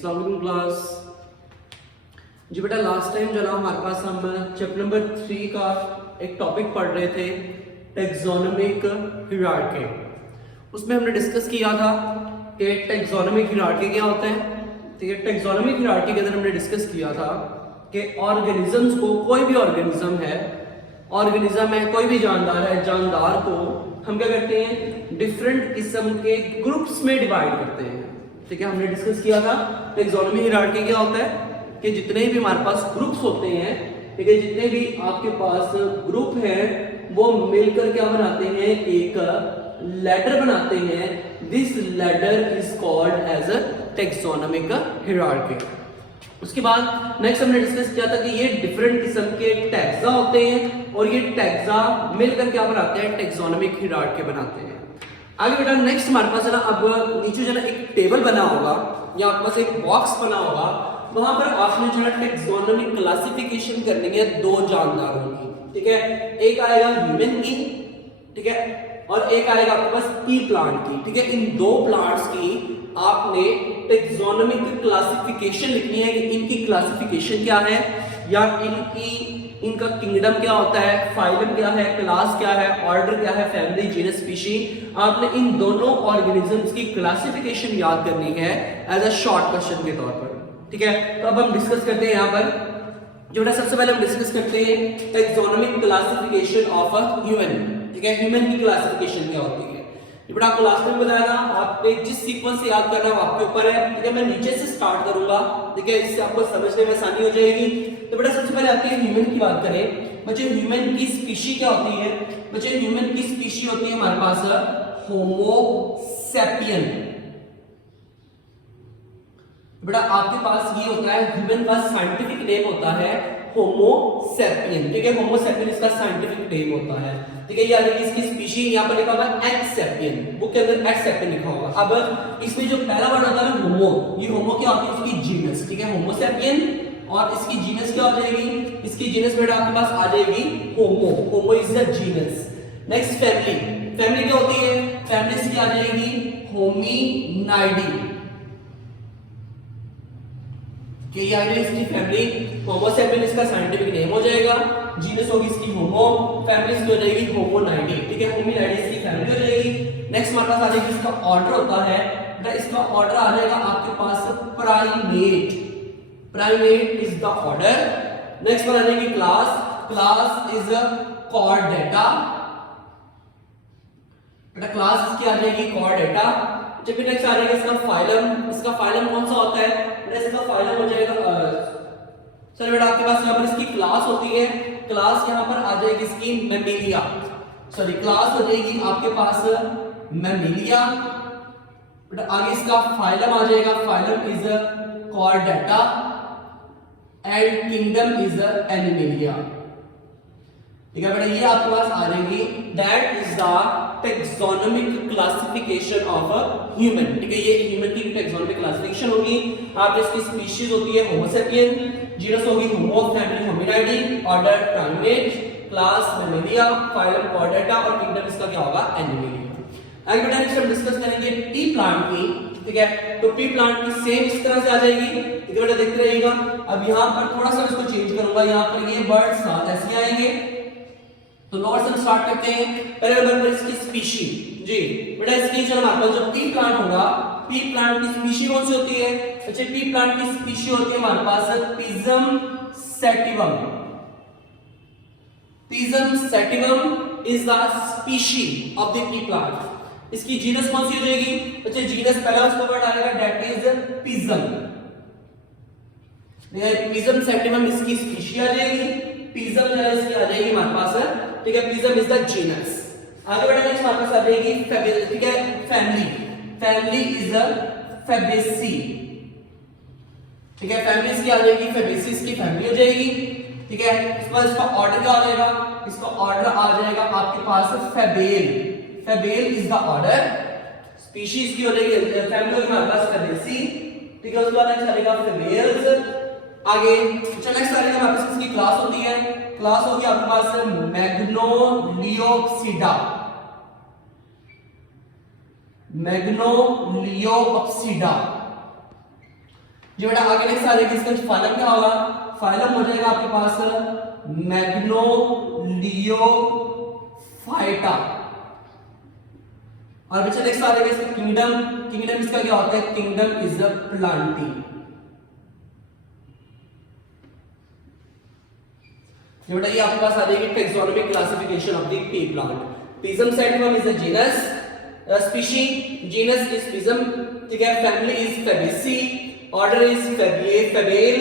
अस्सलाम वालेकुम क्लास। जी बेटा लास्ट टाइम जो ना हमारे पास हम चैप्टर नंबर 3 का एक टॉपिक पढ़ रहे थे टैक्सोनॉमिक हायरार्की। उसमें हमने डिस्कस किया था कि टैक्सोनॉमिक हायरार्की क्या होता है। ठीक है, टैक्सोनॉमिक हायरार्की के अंदर हमने डिस्कस किया था कि ऑर्गेनिजम्स को, कोई भी ऑर्गेनिज्म है कोई भी जानदार है, जानदार को हम क्या करते हैं, डिफरेंट किस्म के ग्रुप्स में डिवाइड करते हैं। ठीक है, हमने डिस्कस किया था टैक्सोनॉमिक हायरार्की क्या होता है कि जितने भी हमारे पास ग्रुप्स होते हैं, ठीक है, जितने भी आपके पास ग्रुप हैं वो मिलकर क्या बनाते हैं, एक लैडर बनाते हैं। This ladder is called as a taxonomic hierarchy. उसके बाद नेक्स्ट हमने डिस्कस किया था कि ये डिफरेंट किस्म के टैक्सा होते हैं और ये टैक्सा मिलकर क्या बनाते हैं, टैक्सोनॉमिक हायरार्की बनाते हैं। आगे बेटा नेक्स्ट हमारे पास है ना, अब नीचे जो ना एक टेबल बना होगा या आपके पास एक बॉक्स बना होगा, वहां पर आपने जो है टैक्सोनॉमिक क्लासिफिकेशन करनी है दो जानदारों की। ठीक है, एक आएगा ह्यूमन की, ठीक है, और एक आएगा आपके पास पी प्लांट की। ठीक है, इन दो प्लांट्स की आपने टैक्सोनॉमिक क्लासिफिकेशन लिखनी है कि इनकी क्लासिफिकेशन क्या है या इनका किंगडम क्या होता है, फाइलम क्या है, क्लास क्या है, ऑर्डर क्या है, फैमिली, जीनस, स्पीशीज। आपने इन दोनों ऑर्गेनिजम्स की क्लासिफिकेशन याद करनी है एज अ शॉर्ट क्वेश्चन के तौर पर। ठीक है, तो अब हम डिस्कस करते हैं यहाँ पर जो बेटा सबसे पहले हम डिस्कस करते हैं taxonomic classification of a human. ठीक है, ह्यूमन की क्लासिफिकेशन क्या होती है, ये बेटा आपको लास्ट में बताया था, आपने जिस सीक्वेंस से याद करना है वो आपके ऊपर है। ठीक है, मैं नीचे से स्टार्ट करूंगा, ठीक है, इससे आपको समझने में आसानी हो जाएगी। तो बेटा सबसे पहले आती है ह्यूमन की बात करें। बच्चे ह्यूमन की स्पीशी क्या होती है, बच्चे ह्यूमन की स्पीशी होती है हमारे पास होमो सैपियन। बेटा आपके पास ये होता है, ह्यूमन का साइंटिफिक नेम होता है होमो सैपियन। ठीक है, होमो सैपियन इसका साइंटिफिक नेम होता है। ठीक है, ये आ जाएगी इसकी स्पीशी, यहाँ पर लिखा हुआ है एक्स सैपियन, बुक के अंदर एक्स सैपियन लिखा होगा। अब इसमें जो पहला वर्ड होता है होमो, ये होमो क्या होती है, इसकी जीनस। ठीक है, होमो सैपियन, और इसकी जीनस क्या हो जाएगी, इसकी जीनस बेटा आपके पास आ जाएगी homo, homo is the genus. Next family, family क्या होती है, फैमिली इसकी आ जाएगी होमिनाइडी। कि ये आ जाएगी इसकी फैमिली, होमो सैपियन इसका साइंटिफिक नेम हो जाएगा, जीनस होगी इसकी होमो, फैमिली इसकी हो जाएगी होमोनाइडी। ठीक है, होमिनाइडी इसकी फैमिली हो जाएगी। नेक्स्ट हमारे पास आ जाएगी इसका ऑर्डर होता है, इसका ऑर्डर आ जाएगा आपके पास primate, primate is the order. Next पर आ जाएगी क्लास, क्लास इज कॉर्डेटा, बेटा क्लास इसकी आ जाएगी कॉर्डेटा। जब भी नेक्स्ट आ जाएगा इसका फाइलम, इसका फाइलम कौन सा होता है, बेटा इसका फाइलम हो जाएगा सर बेटा आपके पास यहाँ पर इसकी क्लास होती है, क्लास यहाँ पर आ जाएगी इसकी मैमिलिया, सॉरी क्लास हो जाएगी आपके पास मैमिलिया। बेटा आगे इसका फाइलम आ जाएगा, phylum is Chordata and kingdom is animalia. ठीक है बेटा, ये आपके पास आ जाएगी, that is the taxonomic classification of a human. ठीक है, ये ह्यूमन की टैक्सोनॉमिक क्लासिफिकेशन होगी। आप इसकी स्पीशीज होती है होमो सैपियन, जीनस होगी homo, family hominidae, order primate, class mammalia, phylum chordata और किंगडम इसका क्या होगा, एनिमेलिया। आगे बेटा नेक्स्ट हम डिस्कस करेंगे पी प्लांट की। ठीक है, तो पी प्लांट की सेम इस तरह से आ जाएगी। ठीक है बेटा, देखते रहिएगा। अब यहाँ पर थोड़ा सा इसको चेंज करूंगा, यहाँ पर ये वर्ड्स साथ ऐसे आएंगे। तो लोअर से स्टार्ट करते हैं। पहले नंबर पर इसकी स्पीशी जी, बेटा इसकी जो हमारे पास जो पी प्लांट होगा, पी प्लांट की स्पीशी कौन सी होती है, अच्छा पी प्लांट की स्पीशी होती है हमारे पास pisum sativum. Pisum sativum is the species of the pea plant. इसकी जीनस कौन सी हो जाएगी, अच्छा जीनस पहला उसका वर्ड आएगा, दैट इज पिजम। पिजम सैटिवम इसकी स्पीशी आ जाएगी, पिजम जो है इसकी आ जाएगी हमारे पास। ठीक है, पिजम इज द जीनस। आगे बढ़े नेक्स्ट हमारे पास आ जाएगी फैबेसी। ठीक है, family, family is a Fabaceae. ठीक है, फैमिली इसकी आ जाएगी फैबेसी, इसकी फैमिली हो जाएगी। ठीक है, इसके बाद इसका ऑर्डर क्या आ जाएगा, इसका ऑर्डर आ जाएगा आपके पास फैबेल, फैबेल इज द ऑर्डर। स्पीशीज की हो जाएगी, फैमिली होगी हमारे पास फैबेसी। ठीक है, उसके बाद नेक्स्ट आएगा फैबेल्स। आगे चलो नेक्स्ट आएगा हमारे पास इसकी क्लास होती है, क्लास होगी आपके पास मैग्नोलियोप्सिडा, मैग्नोलियोप्सिडा। जो बेटा आगे नेक्स्ट आ जाएगी, इसका फाइलम क्या होगा, फाइलम हो जाएगा आपके पास मैग्नोलियोफाइटा। और बच्चे नेक्स्ट आ जाएगा इसका किंगडम, किंगडम इसका क्या होता है, किंगडम इज अ प्लांटी। जो बेटा ये आपके पास आ जाएगी taxonomic classification of the pea plant. Pisum sativum is a genus, species, genus is pisum, ठीक है, family is fabaceae, order is fabales,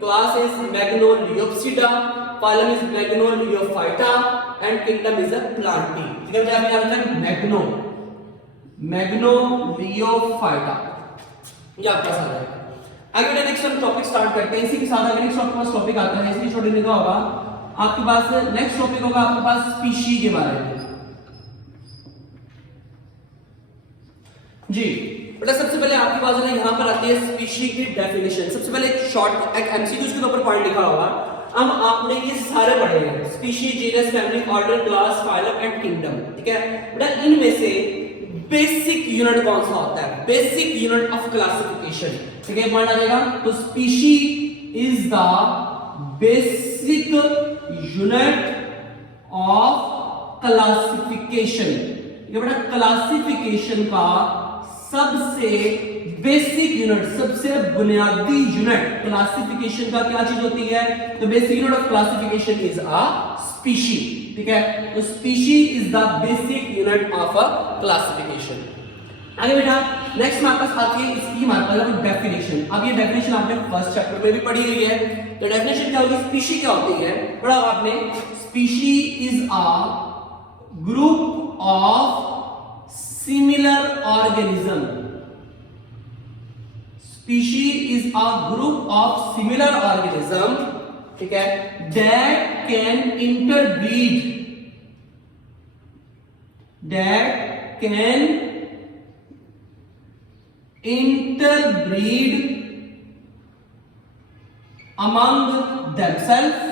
class is magnoliopsida, phylum is magnoliophyta and kingdom is a plantae. ठीक है, यहाँ पे आता है मैग्नोलियोफाइटा, ये आपके पास आ जाएगा। आगे बेटा नेक्स्ट हम टॉपिक स्टार्ट करते हैं, इसी के साथ आगे नेक्स्ट आपके पास टॉपिक आता है, इसलिए छोटे लिखा होगा आपके पास, नेक्स्ट टॉपिक होगा आपके पास स्पीशी के बारे में। जी बेटा सबसे पहले आपके पास है यहां पर आती है स्पीशी की डेफिनेशन। सबसे पहले एक शॉर्ट एक एमसीक्यू के ऊपर पॉइंट लिखा होगा, अब आपने ये सारे पढ़े हैं, species, genus, family, order, class, phylum and kingdom. ठीक है बेटा, इनमें से बेसिक यूनिट कौन सा होता है, बेसिक यूनिट ऑफ क्लासिफिकेशन। ठीक है, पॉइंट आ जाएगा, तो species is the basic unit of classification. ठीक है बेटा, क्लासिफिकेशन का सबसे बेसिक यूनिट, सबसे बुनियादी यूनिट क्लासिफिकेशन का क्या चीज होती है, तो basic unit of classification is a species. ठीक है, तो species is the basic unit of a classification. आगे बेटा नेक्स्ट हमारे पास आती है इसकी हमारे पास डेफिनेशन। अब ये डेफिनेशन आपने फर्स्ट चैप्टर में भी पढ़ी हुई है, तो डेफिनेशन क्या होगी, स्पीशी क्या होती है, पढ़ा आपने, species is a group of similar organism, species is a group of similar organism, ठीक है, that can interbreed among themselves,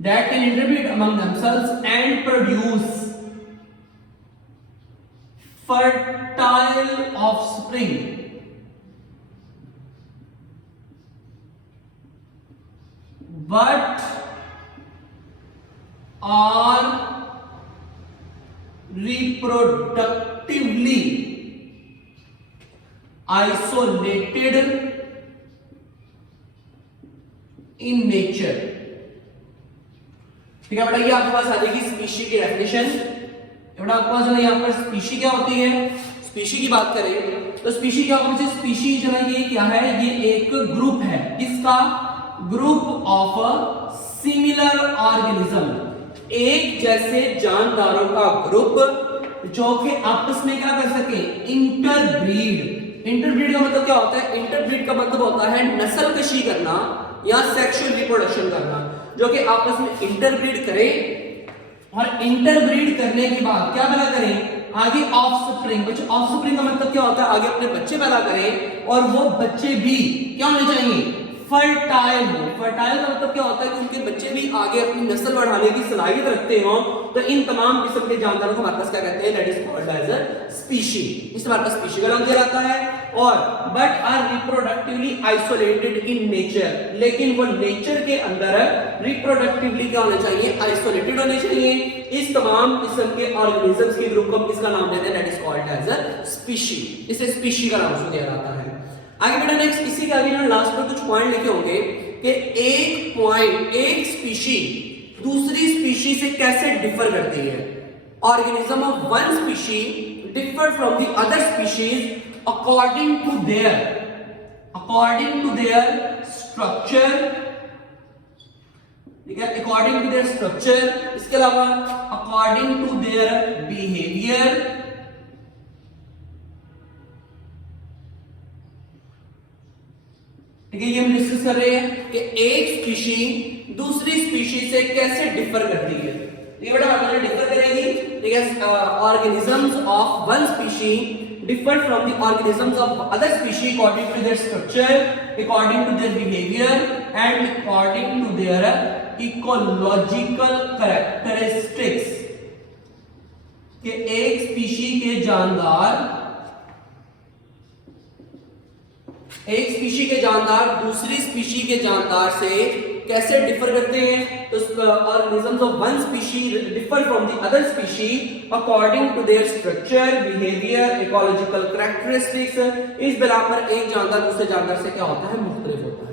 that can interbreed among themselves and produce fertile offspring, but are reproductively isolated in nature। ठीक है बेटा, ये आपके पास आ जाएगी स्पीशी की डेफिनेशन। बेटा आपके पास जो है यहाँ पर स्पीशी क्या होती है, स्पीशी की बात करें तो स्पीशी क्या होती है, स्पीशी जो है ये क्या है, ये एक ग्रुप है, इसका ग्रुप ऑफ सिमिलर ऑर्गेनिज्म, एक जैसे जानदारों का ग्रुप जो कि आपस में क्या कर सके, इंटरब्रीड। इंटरब्रीड का मतलब क्या होता है, इंटरब्रीड का मतलब होता है नस्ल कशी करना या सेक्सुअल रिप्रोडक्शन करना, जो कि आपस में इंटरब्रीड करें और इंटरब्रीड करने के बाद क्या पैदा करें, आगे ऑफस्प्रिंग। बच्चे ऑफस्प्रिंग का मतलब क्या होता है, आगे अपने बच्चे पैदा करें और वो बच्चे भी क्या होने चाहिए, फर्टाइल हो। फर्टाइल का मतलब क्या होता है कि उनके बच्चे भी आगे अपनी नस्ल बढ़ाने की सलाहियत रखते हो। तो इन तमाम किस्म के जानदारों को हमारे पास क्या कहते हैं, that is called as a species. इस हमारे पास स्पीशी का नाम दिया जाता है। और but are reproductively isolated in nature, लेकिन वो नेचर के अंदर रिप्रोडक्टिवली क्या होना चाहिए, आइसोलेटेड होने चाहिए। इस तमाम किस्म के ऑर्गेनिजम्स के ग्रुप को हम किसका नाम देते हैं, that is called as a species. इसे स्पीशी का नाम दिया जाता है। आगे बेटा नेक्स्ट इसी के आगे ना लास्ट पर कुछ पॉइंट लिखे होंगे कि एक स्पीशी दूसरी स्पीशी से कैसे डिफर करती है। Organism of one species differ from the other species according to their structure, ठीक है, अकॉर्डिंग टू देयर स्ट्रक्चर। इसके अलावा अकॉर्डिंग टू देयर बिहेवियर, ठीक है, ये हम डिस्कस कर रहे हैं कि एक स्पीशी दूसरी स्पीशी से कैसे डिफर करती है। ये बेटा हमारे डिफर करेगी, ठीक है, organisms of one species differ from the organisms of other species according to their structure, according to their behavior and according to their ecological characteristics। कि एक स्पीशी के जानदार एक स्पीशी के जानदार दूसरी स्पीशी के जानदार से कैसे डिफर करते हैं, तो organisms of one species differ from the other species according to their structure, behaviour, ecological characteristics. इस बिना पर एक जानदार दूसरे जानदार से क्या होता है, मुख्तलिफ होता है।